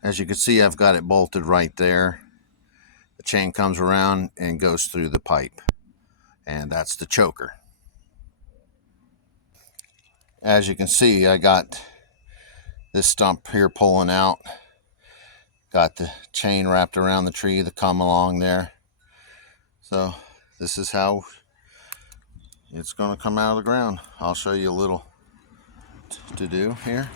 As you can see, I've got it bolted right there. The chain comes around and goes through the pipe, and that's the choker. As you can see, I got this stump here pulling out. Got the chain wrapped around the tree that come along there. So this is how it's going to come out of the ground. I'll show you a little to do here.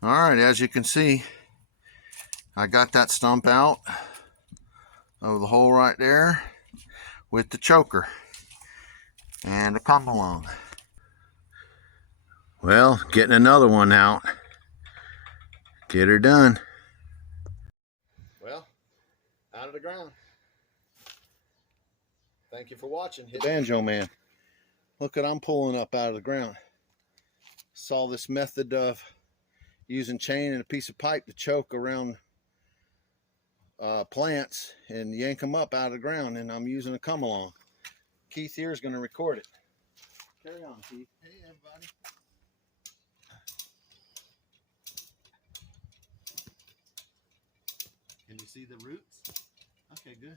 All right, as you can see, I got that stump out of the hole right there with the choker and a come along. Well, getting another one out. Get her done. Well, out of the ground. Thank you for watching. Banjo Man. Look what I'm pulling up out of the ground. Saw this method of using chain and a piece of pipe to choke around plants and yank them up out of the ground, and I'm using a come along. Keith here is going to record it. Carry on, Keith. Hey, everybody. Can you see the roots? Okay, good.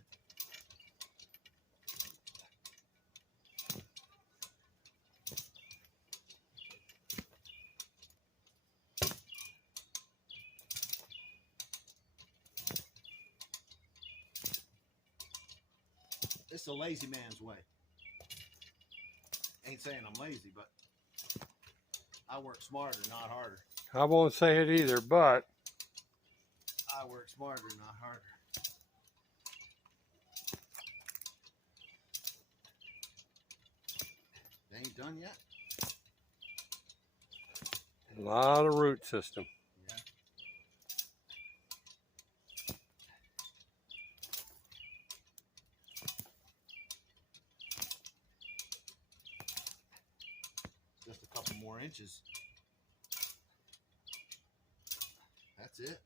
It's a lazy man's way. Ain't saying I'm lazy, but I work smarter, not harder. I won't say it either, but I work smarter, not harder. They ain't done yet. a lot of root system. Yeah. Just a couple more inches. That's it.